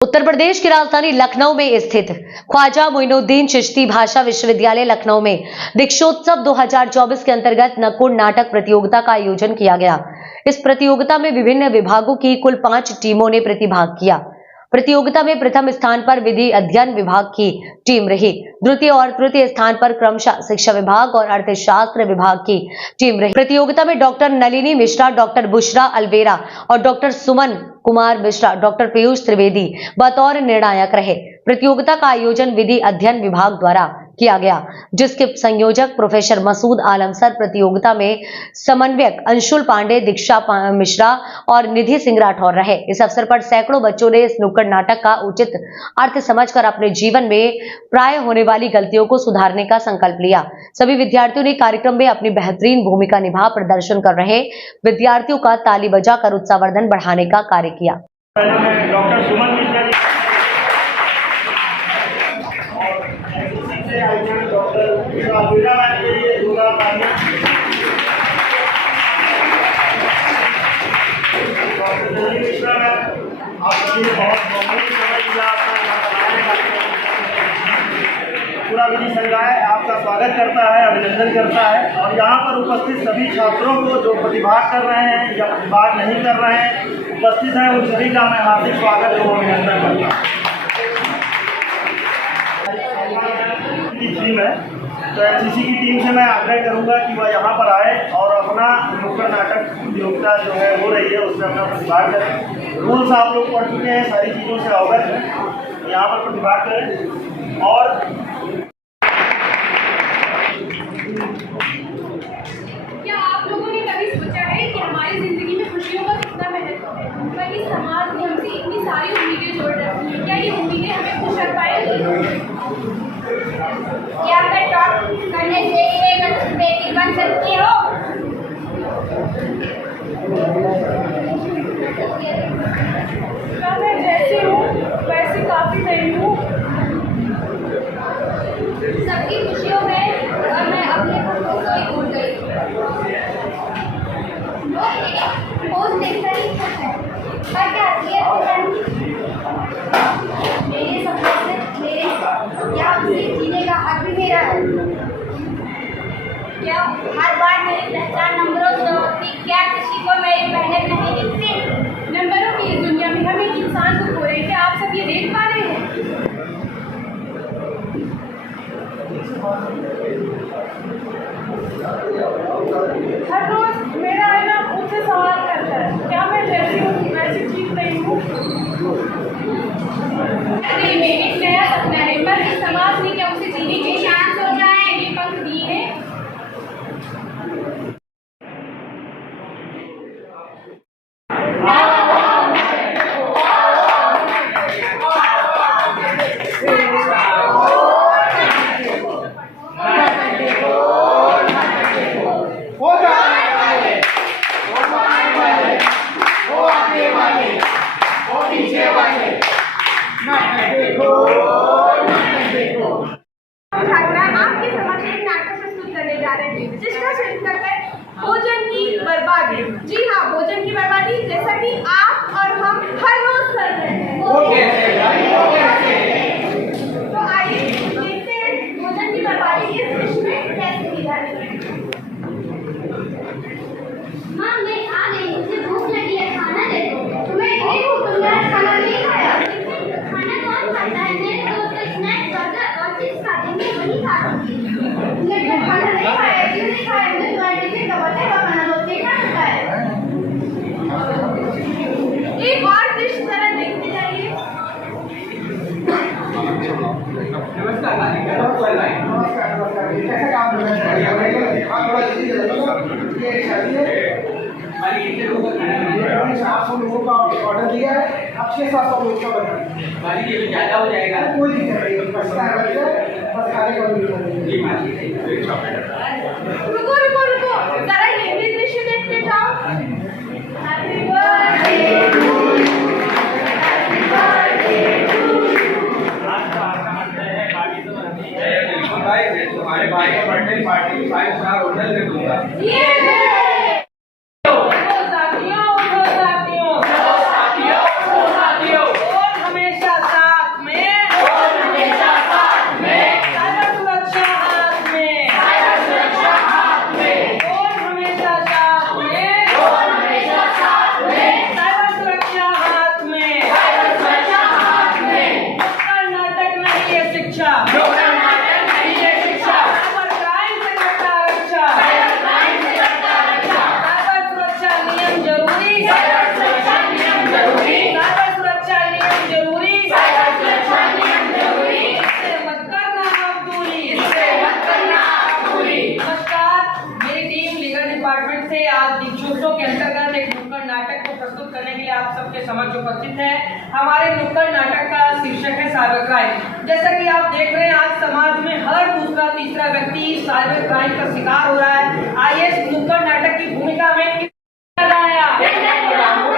उत्तर प्रदेश की राजधानी लखनऊ में स्थित ख्वाजा मोइनुद्दीन चिश्ती भाषा विश्वविद्यालय लखनऊ में दीक्षोत्सव 2024 के अंतर्गत नकुड़ नाटक प्रतियोगिता का आयोजन किया गया। इस प्रतियोगिता में विभिन्न विभागों की कुल 5 टीमों ने प्रतिभाग किया। प्रतियोगिता में प्रथम स्थान पर विधि अध्ययन विभाग की टीम रही। द्वितीय और तृतीय स्थान पर क्रमशः शिक्षा विभाग और अर्थशास्त्र विभाग की टीम रही। प्रतियोगिता में डॉक्टर नलिनी मिश्रा, डॉक्टर बुशरा अलवेरा और डॉक्टर सुमन कुमार मिश्रा, डॉक्टर पीयूष त्रिवेदी बतौर निर्णायक रहे। प्रतियोगिता का आयोजन विधि अध्ययन विभाग द्वारा किया गया, जिसके संयोजक प्रोफेसर मसूद आलम सर, प्रतियोगिता में समन्वयक अंशुल पांडे, दीक्षा मिश्रा और निधि सिंह राठौर रहे। इस अवसर पर सैकड़ों बच्चों ने इस नुक्कड़ नाटक का उचित अर्थ समझकर अपने जीवन में प्राय होने वाली गलतियों को सुधारने का संकल्प लिया। सभी विद्यार्थियों ने कार्यक्रम में अपनी बेहतरीन भूमिका निभा प्रदर्शन कर रहे विद्यार्थियों का ताली बजाकर उत्साहवर्धन बढ़ाने का कार्य किया। डॉक्टर सुमन मिश्रा जी, पूरा विधि संकाय आपका स्वागत करता है, अभिनंदन करता है। और यहाँ पर उपस्थित सभी छात्रों को जो प्रतिभाग कर रहे हैं या प्रतिभाग नहीं कर रहे हैं, उपस्थित हैं, उन सभी का मैं हार्दिक स्वागत और अभिनंदन करता हूँ। टीम है तो एनसीसी की टीम से मैं आग्रह करूंगा कि वह यहाँ पर आए और अपना नुक्कड़ नाटक प्रतियोगिता जो है हो रही है उसमें अपना प्रतिभाग करें। रूल्स आप लोग पढ़ चुके हैं, सारी चीज़ों से अवगत हैं, यहाँ पर प्रतिभाग करें। और क्या आप लोगों ने कभी सोचा है कि हमारी जिंदगी में खुशियों का कितना महत्व है? वही समाज ने हमसे इतनी सारी उम्मीदें जोड़ रखी हैं, क्या ये उम्मीदें हमें खुश कर पाएंगी? क्या मैं टॉप करने से एक बेटी बन सकती हो? मैं जैसी हूँ वैसी काफी नहीं हूँ। सबकी खुशियों में और मैं अपने खुशियों को ही भूल गई। पोस्ट देखकर ही खुश है, पर क्या असलियत मेरे सपने से मेरे क्या उसे जीने का हक भी मेरा है? क्या हर बार मेरी पहचान नंबरों से होती? क्या किसी को मेरी मेहनत नहीं दिखती? नंबरों की इस दुनिया में हम एक इंसान को खो रहे हैं, क्या आप सब ये देख पा रहे हैं? हर रोज मेरा आईना मुझसे सवाल करता है, क्या मैं जैसी हूँ वैसी ठीक नहीं हूँ? एक नया सपना है, पर इस समाज ने क्या उसे जीने की शांत हो जाए ये पंख दिए हैं? आपके समक्ष एक नाटक प्रस्तुत करने जा रहे हैं जिसका शीर्षक है भोजन की बर्बादी। जी हाँ, भोजन की बर्बादी, जैसा कि आप और हम हर रोज कर रहे हैं। तो आइए देखते हैं भोजन की बर्बादी इस विश्व में कैसे की जाती है। माँ, मैं आ गई, मुझे भूख लगी है, खाना दे दो। तुम्हें इतनी भूख, तुमने आज खाना नहीं खाया? खाना कौन खाता है? मेरे दोस्त तो स्नैक्स, बर्गर और चिप्स खाते हैं, मैं वही खा रही हूँ। तुमने खाना नहीं खाया? क्यों नहीं खाया? मुझे तुम्हारे टिफिन का बचा हुआ खाना रोज देखना होता है। एक और डिश जरा देखते जाइए। लोगों का ऑर्डर दिया है, अब 600-700 लोग का बना ज़्यादा हो जाएगा, कोई दिक्कत नहीं, बस खाने का रुको रुको रुको, जरा ये भी दृश्य देखते जाओ। Happy birthday to you, happy birthday to you. तुम्हारे भाई का बर्थडे पार्टी 5 स्टार होटल में दूंगा। साथियों, उपस्थित हैं। हमारे नुक्कड़ नाटक का शीर्षक है साइबर क्राइम। जैसा कि आप देख रहे हैं, आज समाज में हर दूसरा तीसरा व्यक्ति साइबर क्राइम का शिकार हो रहा है। आइए इस नुक्कड़ नाटक की भूमिका में लगाया रामू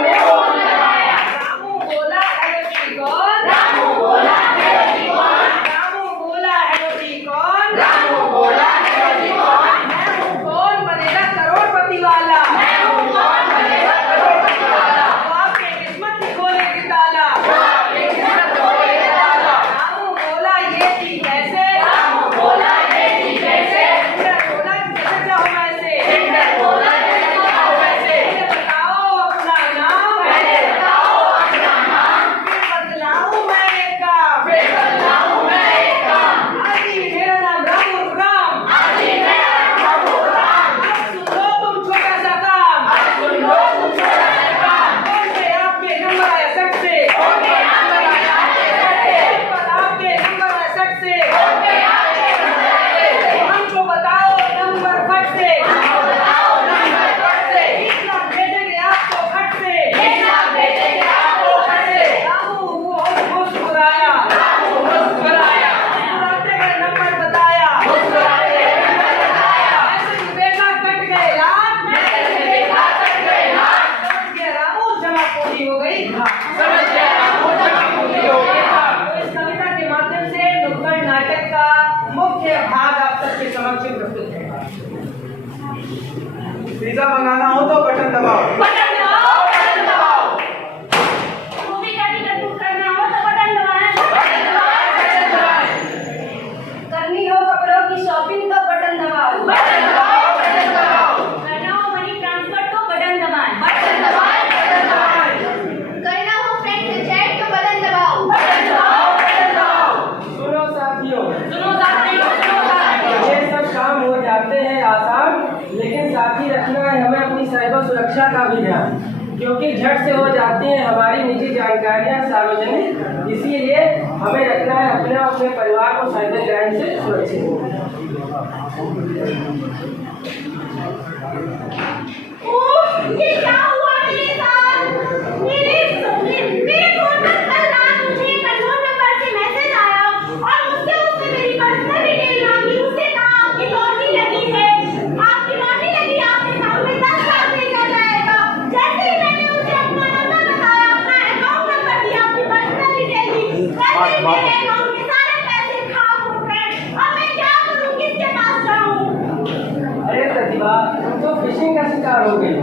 बोला है रोटी कौन, रामू बोला है रोटी कौन, रामू बोला है रोटी कौन, रामू बोला है रोटी कौन, मैं हूँ कौन बनेगा करोड़पति वाला, मैं हूँ कौन बनेगा करोड़पति वाला, वो आपके किस्मत की खोलेगी ताला, वो आपके किस्मत खोलेगी ताला। रामू बोला ये थी कैसे, रामू बोला ये थी कैसे, इंद्र बोला कैसे जाओ वैसे, इंद्र बोला कैसे जाओ वैसे, बताओ अपना नाम, पहले बताओ अपना नाम, फिर बदलाऊं मैं एक काम, फिर बदलाऊं मैं एक काम, आजी मेरा नाम रामू राम, आजी मेरा नाम रामू राम, अब सुन लो तुम छोटा सा काम, अब सुन लो तुम छोटा सा काम, कौन से आपके नंबर आया सट से, कौन से नंबर आया सट से, पर आपके नंबर आया सट से, कौन से आपके नंबर आए, हमको बताओ नंबर फट से, हमको बताओ नंबर फट से, 20 लाख भेजेंगे आपको फट से, 20 लाख भेजेंगे आपको फट से। रामू मुस्कुराया, रामू मुस्कुराया, मुस्कुराते हुए नंबर बताया, मुस्कुराते हुए नंबर बताया, ऐसे ही बेटा कट गए लाख, ऐसे ही बेटा कट गए लाख, समझ गया रामू जमा पूरी हो गई, समझ गया रामू जमा पूरी हो गई। तो इस कविता के माध्यम से नुक्कड़ नाटक का मुख्य भाग आप सबके समक्ष प्रस्तुत है। पिज्जा मंगाना हो तो बटन दबाओ, बटन दबाओ, बटन दबाओ, मूवी का टिकट बुक करना हो तो बटन दबाएं, बटन दबाएं, बटन दबाएं, करनी हो कपड़ों की शॉपिंग तो बटन दबाओ, बटन दबाओ, बटन दबाओ, करना हो मनी ट्रांसफर तो बटन दबाएं, बटन दबाएं, बटन दबाएं, करना हो फ्रेंड से चैट तो बटन दबाओ, बटन दबाओ, बटन दबाओ। सुनो साथियों, सुनो साथियों, सुनो साथियों, ये सब काम हो जाते हैं आसान, लेकिन साथ ही रखना है हमें अपनी साइबर सुरक्षा का भी ध्यान, क्योंकि झट से हो जाती हैं हमारी निजी जानकारियां सार्वजनिक, इसीलिए हमें रखना है अपने और अपने परिवार को साइबर क्राइम से सुरक्षित। ये क्या हुआ मेरे साथ? मेरे फोन पर कल रात मुझे एक अननोन नंबर से मैसेज आया और मुझसे उसने मेरी पर्सनल डिटेल मांगी, मुझसे कहा आपकी लॉटरी लगी है, आपकी लॉटरी लगी है, आपके सामने 10 लाख भेजा जाएगा। जैसे ही मैंने उसे अपना नंबर बताया, अपना अकाउंट नंबर दिया, अपनी पर्सनल डिटेल दी, वैसे ही मेरे अकाउंट के सारे पैसे खाक हो गए। अब मैं क्या करूं, किसके पास जाऊं? अरे प्रतिभा, तुम तो फिशिंग का शिकार हो गई।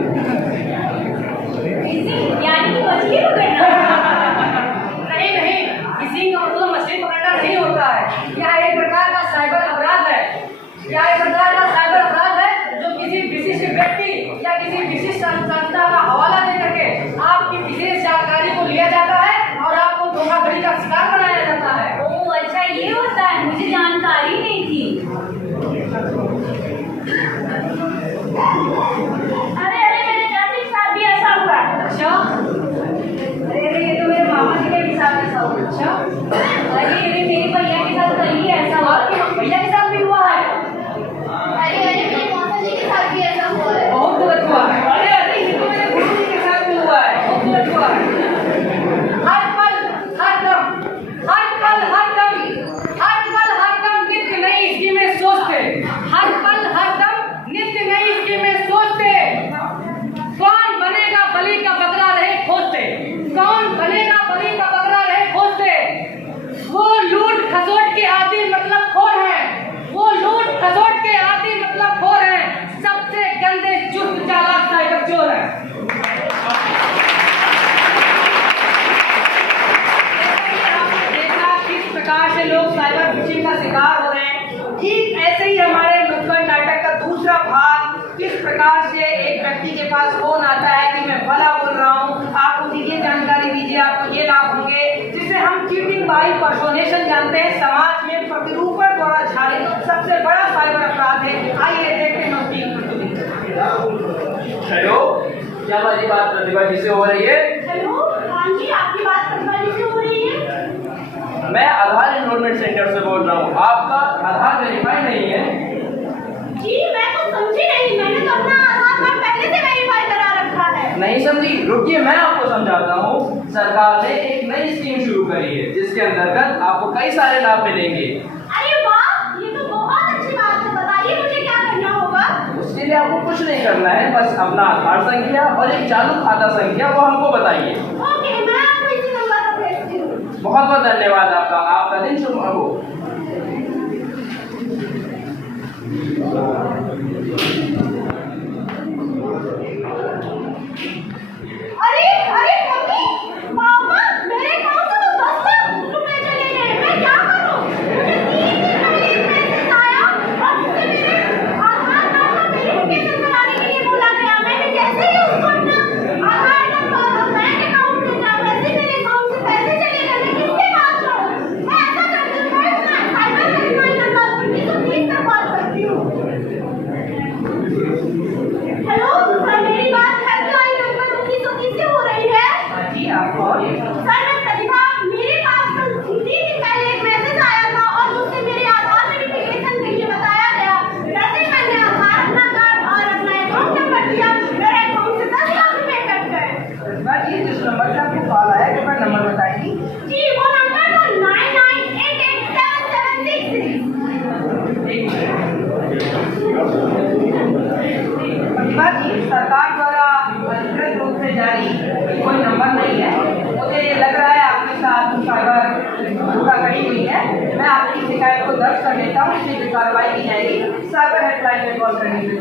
यानी कि मछली हो गई ना? नहीं नहीं, किसी का मतलब मछली पकड़ना नहीं होता है। यह एक प्रकार का साइबर अपराध है। यह एक प्रकार का साइबर अपराध है जो किसी विशिष्ट व्यक्ति या किसी विशिष्ट संस्था का हवाला दे करके आपकी विशेष जानकारी को लिया जाता है और आपको धोखाधड़ी का शिकार बनाया जाता है। ओह अच्छा ये होता है, मुझे जानकारी नहीं थी। अरे अरे मेरे चाची के साथ भी ऐसा हुआ। अच्छा, अरे ये तो मेरे मामा जी के भी साथ ऐसा हुआ। अच्छा, अरे मेरे भैया के साथ कल ही ऐसा हुआ। आपके भैया के साथ भी हुआ है? अरे मेरे मौसा जी के साथ भी ऐसा हुआ है। बहुत गलत हुआ है। अरे ये तो मेरे गुरु जी के साथ भी हुआ है। बहुत गलत हुआ है। हर पल हर दम, हर पल हर दम, हर पल हर दम नित्य नई स्कीमें सोचते, हर पल हर दम नित्य नई स्कीमें सोचते, कौन बनेगा बलि का बकरा रहे खोजते, कौन बनेगा बलि का बकरा रहे खोजते, वो लूट खसोट के आदि मतलब खोर है, वो लूट खसोट के आदि मतलब खोर है, सबसे गंदे चुस्त चालाक साइबर चोर है। देखा किस प्रकार से लोग साइबर फिशिंग का शिकार हो रहे हैं। ठीक ऐसे ही हमारे नुक्कड़ नाटक का दूसरा भाग, किस प्रकार से एक व्यक्ति के पास फोन आता है कि मैं भला बोल रहा हूँ, आप मुझे ये जानकारी दीजिए, आपको ये लाभ होंगे, जिसे हम चीटिंग बाई पर्सोनेशन जानते हैं। समाज में प्रतिरूपण द्वारा छाड़े सबसे बड़ा साइबर अपराध है। आइए देखते हैं उसकी प्रस्तुति। हेलो, क्या हमारी बात प्रतिभा जी से हो रही है? हेलो हाँ जी, आपकी बात प्रतिभा जी से हो रही है। मैं आधार एनरोलमेंट सेंटर से बोल रहा हूँ। आपका आधार वेरीफाई नहीं है। जी मैं तो समझी नहीं, मैंने तो अपना आधार कार्ड पहले से वेरीफाई करा रखा है। नहीं समझी, रुकिए मैं आपको समझाता हूँ। सरकार ने एक नई स्कीम शुरू करी है जिसके अंतर्गत आपको कई सारे लाभ मिलेंगे। अरे वाह, ये तो बहुत अच्छी बात है। बताइए मुझे क्या करना होगा? उसके लिए आपको कुछ नहीं करना है, बस अपना आधार संख्या और एक चालू खाता संख्या वो हमको बताइए। ओके, मैं आपको इसी नंबर पर भेजती हूँ। बहुत बहुत धन्यवाद आपका। आपका दिन शुभ हो। अरे अरे मम्मी, पापा, मेरे अकाउंट से तो 10 लाख रुपए चले गए। मैं क्या करूं? मुझे 3 दिन पहले एक मैसेज आया और उससे मेरे आधार कार्ड और वेरिफिकेशन कराने के लिए बोला गया। मैंने जैसे ही उसको अपना आधार नंबर और बैंक अकाउंट भेजा, वैसे मेरे अकाउंट से पैसे चले गए। मैं किसके पास जाऊं? मैं ऐसा करती हूँ, मैं साइबर क्राइम नंबर 1930 पर कॉल करती हूँ। हेलो सर, मेरी बात हेल्पलाइन नंबर 1930 से हो रही है? जी आप कौन? सर मैं प्रतिभा, मेरे पास कल 3 दिन पहले एक मैसेज आया था और उससे मेरे आधार वेरिफिकेशन के लिए बताया गया। जैसे ही मैंने आधार, अपना कार्ड और अपना अकाउंट नंबर दिया, मेरे अकाउंट से 10 लाख रुपए कट गए। जी जिस नंबर से आपको कॉल आया है मैं नंबर बताएंगी। जी वो नंबर तो 99887766। सरकार द्वारा अधिकृत रूप से जारी कोई नंबर नहीं है। मुझे ये लग रहा है आपके साथ साइबर धोखाधड़ी हुई है। मैं आपकी शिकायत को दर्ज कर लेता हूँ, इसी पे कार्रवाई की जाएगी। साइबर हेल्पलाइन में कॉल करने के लिए।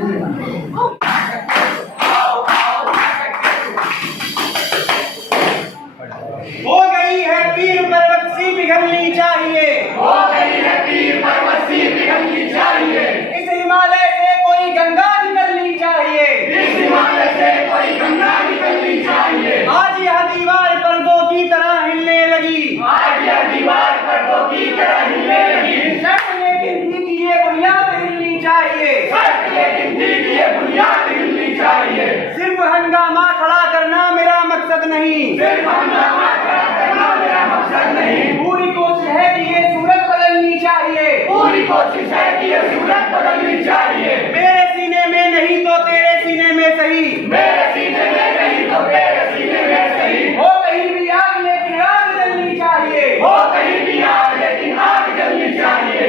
हो गई है पीर पर्वत सी पिघलनी चाहिए। हो गई है पीर पर्वत सी पिघलनी चाहिए। इस हिमालय से कोई गंगा निकलनी चाहिए। इस हिमालय से कोई गंगा निकलनी चाहिए। आज यह दीवार पर्दों की तरह हिलने लगी। आज यह दीवार पर्दों की तरह हिलने लगी। शर्त लेकिन थी कि ये बुनियाद हिलनी चाहिए। शर्त लेकिन थी कि ये बुनियाद हिलनी चाहिए। सिर्फ हंगामा खड़ा करना मेरा मकसद नहीं। सिर्फ हंगामा खड़ा करना मेरा मकसद नहीं। पूरी कोशिश है कि ये सूरत बदलनी चाहिए। पूरी कोशिश है कि ये सूरत बदलनी चाहिए। मेरे सीने में नहीं तो तेरे सीने में सही। मेरे सीने में नहीं तो तेरे सीने में सही। हो कहीं भी आग लेकिन आग जलनी चाहिए। हो कहीं भी आग लेकिन आग जलनी चाहिए।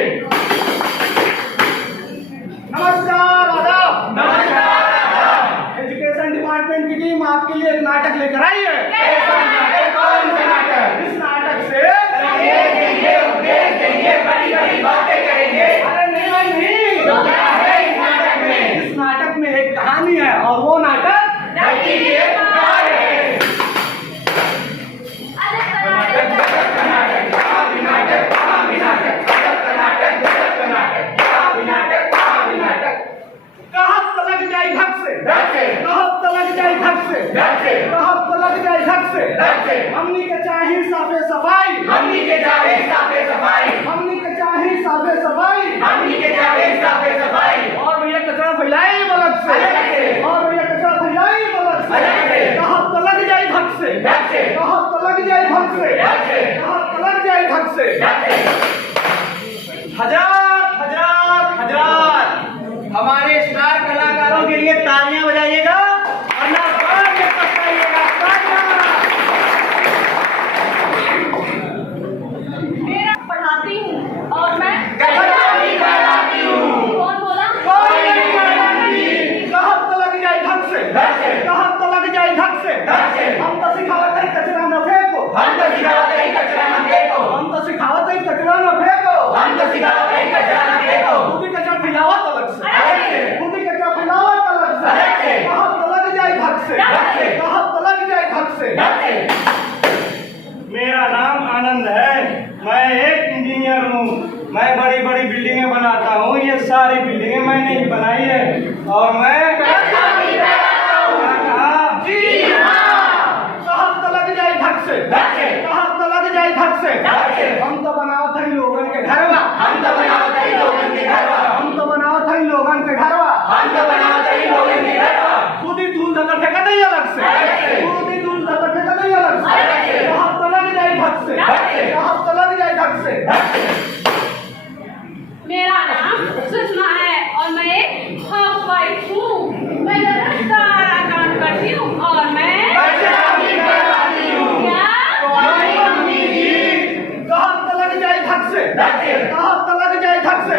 नमस्कार आदाब। नमस्कार आदाब। एजुकेशन डिपार्टमेंट की टीम आपके लिए एक नाटक लेकर आई है। कौन सा नाटक? इस नाटक से बड़ी बड़ी बातें करेंगे। अरे नहीं भाई नहीं, तो क्या है इस नाटक में? इस नाटक में एक कहानी है और वो नाटक धरती की एक पुकार है। कहत तो लग जाए धक से, कहत तो लग जाए धक से, कहत तो लग जाए धक से। हमनी के चाही साफे सफाई, हमनी के चाही साफे सफाई, हमनी के चाही साफे सफाई, हमनी के चाही साफे सफाई। और भैया कचरा फैलाए बलक से, और भैया कचरा फैलाए बलक से। कहत तो लग जाए धक से, कहत तो लग जाए धक से, कहत तो लग जाए धक से। हजात हजात हजात हमारे स्टार कलाकारों के लिए तालियां बजाइएगा और ना बार में पछताइएगा। मेरा पढ़ाती हूँ और मैं कहलाती हूँ। कौन बोला? कोई नहीं कहलाती। कहत तो लग जाए धक से, कहत तो लग जाए धक से। हम तो सिखावत है कचरा न फेंको, हम तो सिखावत है कचरा न फेंको, हम तो सिखावत है कचरा न फेंको, हम तो सिखावत है कचरा न फेंको। खुद ही कचरा फैलावत अलग से, खुद ही कचरा फैलावत अलग से। कहत तो लग जाए धक से, कहत तो लग जाए धक से। मेरा नाम आनंद है, मैं एक इंजीनियर हूँ। मैं बड़ी बड़ी बिल्डिंगें बनाता हूँ। ये सारी बिल्डिंगें मैंने ही बनाई है और मैं कहत तो लग जाए धक से, कहत तो लग जाए धक से। हम तो बनावत है लोगन के घरवा, हम तो बनावत है लोगन के घरवा, हम तो बनावत है लोगन के घरवा, हम तो बनावत है लोगन के घरवा। खुद ही धूल धकर फेंका नहीं अलग से, खुद ही धूल धकर फेंका नहीं अलग से। कहत तो लग जाए धक से, कहत तो लग जाए धक से। मेरा नाम सुषमा है और मैं एक हाउसवाइफ हूँ। मैं सारा काम करती हूँ और मैं कहाँ तलक जाए धक से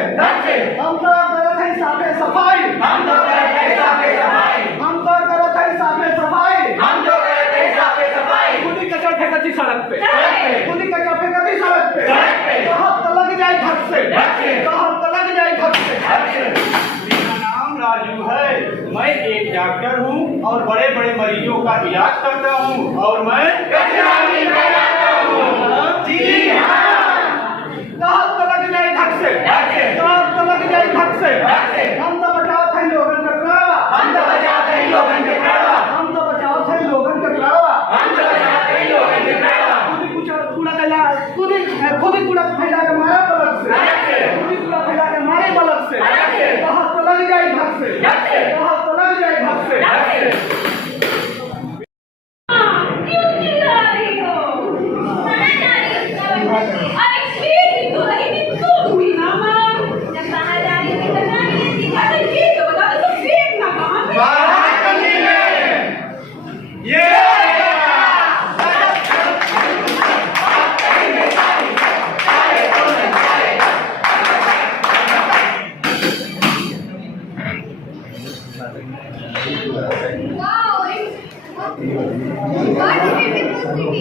हम तो करत है साफे सफाई हम तो करत है साफे सफाई खुदी कचरा फेंकती सड़क पे कहाँ तलक जाए धक से मेरा नाम राजू है, मैं एक डॉक्टर हूँ और बड़े बड़े मरीजों का इलाज करता हूँ और मैं कचरा भी फैलाता हूँ। जी हाँ, कहाँ तलक जाए धक से हम तो बचाओ थे लोगन के प्राणा खुद ही कूड़ा फैला के मारा बलक से कहाँ तलक जाए धक से क्यों चिल्ला रही हो? अरे ठीक ही तो रही थी, तू भी ना मार। जब बाहर जा रही थी तो ना ये थी, अरे ठीक तो बता दो, तो फेंक ना कहाँ पे?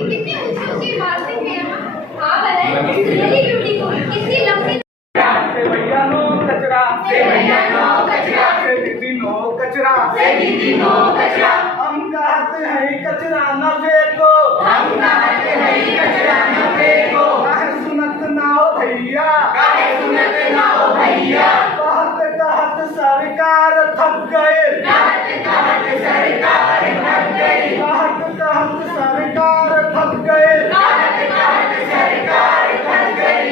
कितनी ऊंची इमारतें हैं यहाँ। हाँ भले, really beautiful, कितनी लंबी। से भैया नो कचरा से दीदी नो कचरा हम कहते हैं कचरा न फेंको काहे सुनत ना हो भैया कहत सरकार थक गए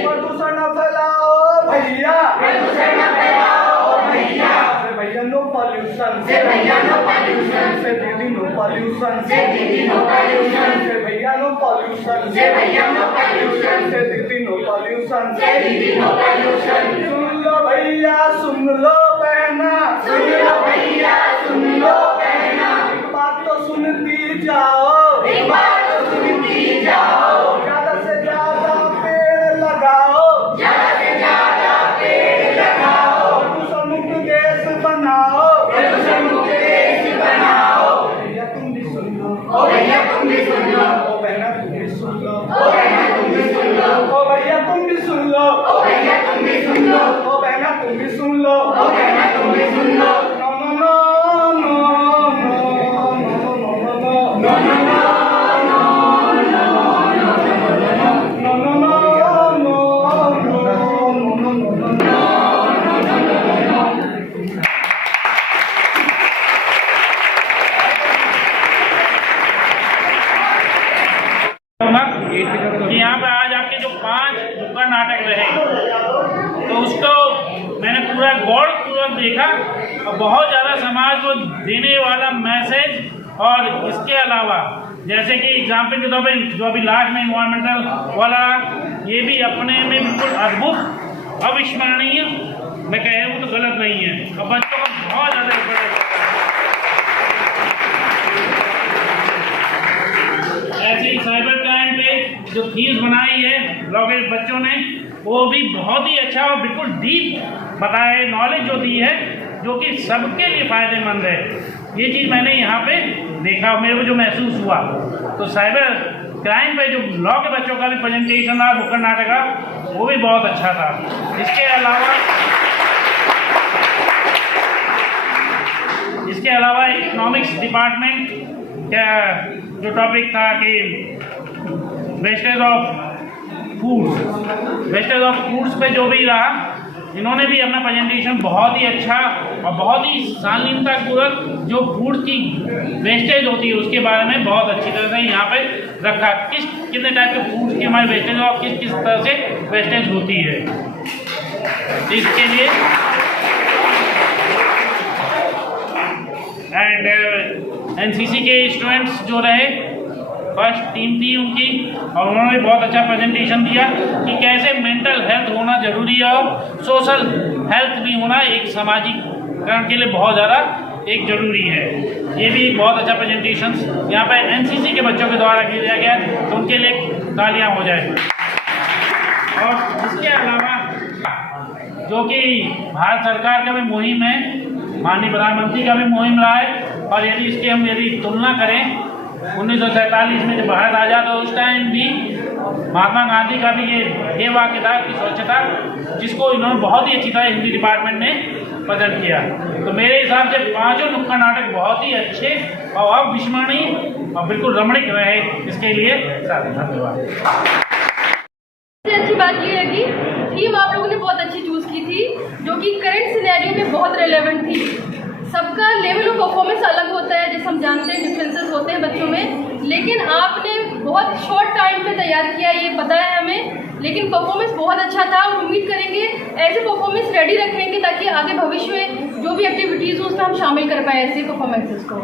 प्रदूषण फैलाओ भैया भैया नो पॉल्यूशन से दीदी नो पॉल्यूशन से भैया नो पॉल्यूशन से दीदी नो पॉल्यूशन सुन लो भैया सुन लो बहना एक बात तो सुनती जाओ ज्यादा से ज्यादा पेड़ लगाओ प्रदूषण मुक्त देश बनाओ भैया तुम भी सुन लो ओ बहना तुम भी सुन लो ओ भैया तुम भी सुन लो कि यहाँ पे आज आपके जो 5 नुक्कड़ नाटक रहे तो उसको मैंने पूरा गौरपूर्वक देखा और बहुत ज़्यादा समाज को देने वाला मैसेज और इसके अलावा जैसे कि एग्जाम्पल के तौर पर जो अभी लास्ट में इन्वायरमेंटल वाला ये भी अपने में बिल्कुल अद्भुत अविस्मरणीय मैं कह वो तो गलत नहीं है और बच्चों को बहुत ज़्यादा ऐसी साइबर क्राइम पे जो थीम्स बनाई है लॉकेट बच्चों ने वो भी बहुत ही अच्छा और बिल्कुल डीप बताया है नॉलेज जो दी है जो कि सबके लिए फ़ायदेमंद है। ये चीज़ मैंने यहाँ पे देखा मेरे को जो महसूस हुआ तो साइबर क्राइम पे जो लॉ के बच्चों का भी प्रेजेंटेशन था नुक्कड़ नाटक का वो भी बहुत अच्छा था। इसके अलावा इकोनॉमिक्स डिपार्टमेंट का जो टॉपिक था कि वेस्टेज ऑफ फूड्स पे जो भी रहा इन्होंने भी अपना प्रेजेंटेशन बहुत ही अच्छा और बहुत ही शालीनतापूर्वक जो फूड की वेस्टेज होती है उसके बारे में बहुत अच्छी तरह से यहाँ पे रखा कितने टाइप के फूड की हमारी वेस्टेज और किस तरह से वेस्टेज होती है। इसके लिए एंड एनसीसी के स्टूडेंट्स जो रहे फर्स्ट टीम थी उनकी और उन्होंने बहुत अच्छा प्रेजेंटेशन दिया कि कैसे मेंटल हेल्थ होना जरूरी है और सोशल हेल्थ भी होना एक सामाजिकरण के लिए बहुत ज़्यादा एक जरूरी है। ये भी एक बहुत अच्छा प्रेजेंटेशन यहाँ पे एनसीसी के बच्चों के द्वारा किया गया तो उनके लिए तालियां हो जाए। और इसके अलावा जो कि भारत सरकार का भी मुहिम है, माननीय प्रधानमंत्री का भी मुहिम रहा है। और यदि इसकी हम तुलना करें 1947 में जब भारत आज़ाद हो उस टाइम भी महात्मा गांधी का भी ये वाक्य था कि स्वच्छता, जिसको इन्होंने बहुत ही अच्छी तरह हिंदी डिपार्टमेंट ने प्रेजेंट किया। तो मेरे हिसाब से पांचों नुक्कड़ नाटक बहुत ही अच्छे और अविस्मरणीय और बिल्कुल रमणीक रहे। इसके लिए सर धन्यवाद। सबसे अच्छी बात ये लगी, थीम आप लोगों ने बहुत अच्छी चूज़ की थी, जो कि करंट सिनेरियो में बहुत रेलेवेंट थी। सबका लेवल ऑफ परफॉर्मेंस अलग होता है, जैसे हम जानते हैं डिफरेंसेस होते हैं बच्चों में, लेकिन आपने बहुत शॉर्ट टाइम पे तैयार किया, ये पता है हमें, लेकिन परफॉर्मेंस बहुत अच्छा था और उम्मीद करेंगे ऐसे परफॉर्मेंस रेडी रखेंगे ताकि आगे भविष्य में जो भी एक्टिविटीज़ हो उसमें हम शामिल कर पाएँ ऐसे परफॉर्मेंसेस को।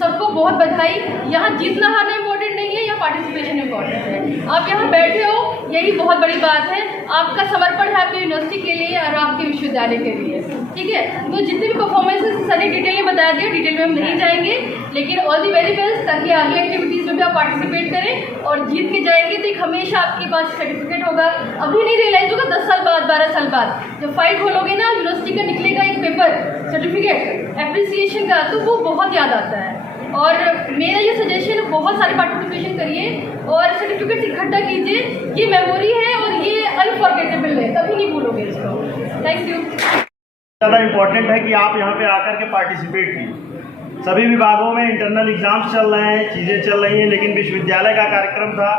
सबको बहुत बधाई। यहाँ जीतना हारना इम्पोर्टेंट नहीं है, यहाँ पार्टिसिपेशन इम्पोर्टेंट है। आप यहाँ बैठे हो, यही बहुत बड़ी बात है। आपका समर्पण है आपकी यूनिवर्सिटी के लिए और आपके विश्वविद्यालय के लिए, ठीक है। तो जितने भी परफॉर्मेंसेस सारी डिटेल में बता दिया, डिटेल में हम नहीं जाएंगे, लेकिन ऑल दी वेरी बेस्ट, ताकि आगे एक्टिविटीज़ में भी आप पार्टिसिपेट करें और जीत के जाएंगे तो एक हमेशा आपके पास सर्टिफिकेट होगा। अभी नहीं रियलाइज होगा, 10 साल बाद 12 साल बाद जब फाइल खोलोगे ना, यूनिवर्सिटी का निकलेगा एक पेपर सर्टिफिकेट एप्रिसिएशन का, तो वो बहुत याद आता है। और मेरा ये सजेशन, बहुत सारे पार्टिसिपेशन करिए और सर्टिफिकेट इकट्ठा कीजिए। ये मेमोरी है और ये अनफॉरगेटेबल है, कभी नहीं भूलोगे इसको। Thank you. ज़्यादा इम्पोर्टेंट है कि आप यहाँ पे आकर के पार्टिसिपेट कीजिए। सभी विभागों में इंटरनल एग्ज़ाम्स चल रहे हैं, चीज़ें चल रही हैं, लेकिन विश्वविद्यालय का कार्यक्रम था।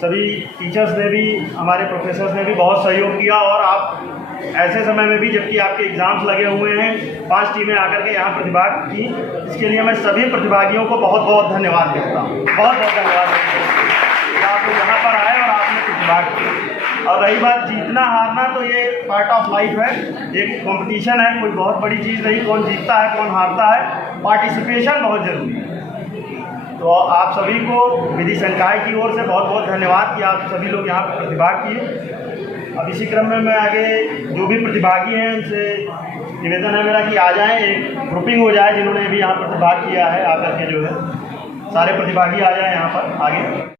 सभी टीचर्स ने भी, हमारे प्रोफेसर्स ने भी बहुत सहयोग किया और आप ऐसे समय में भी, जबकि आपके एग्ज़ाम्स लगे हुए हैं, 5 टीमें आकर के यहाँ प्रतिभाग की। इसके लिए मैं सभी प्रतिभागियों को बहुत बहुत धन्यवाद देता हूँ। बहुत बहुत धन्यवाद देता हूँ कि आप लोग यहाँ पर आए और आपने प्रतिभाग किया। और रही बात जीतना हारना, तो ये पार्ट ऑफ लाइफ है, एक कंपटीशन है, कोई बहुत बड़ी चीज़ नहीं। कौन जीतता है कौन हारता है, पार्टिसिपेशन बहुत ज़रूरी है। तो आप सभी को विधि संकाय की ओर से बहुत बहुत धन्यवाद कि आप सभी लोग यहाँ पर प्रतिभाग किए। अब इसी क्रम में मैं आगे जो भी प्रतिभागी हैं उनसे निवेदन है मेरा कि आ जाएं, एक ग्रुपिंग हो जाए, जिन्होंने भी यहाँ प्रतिभाग किया है आकर के जो है सारे प्रतिभागी आ जाएं यहाँ पर आगे।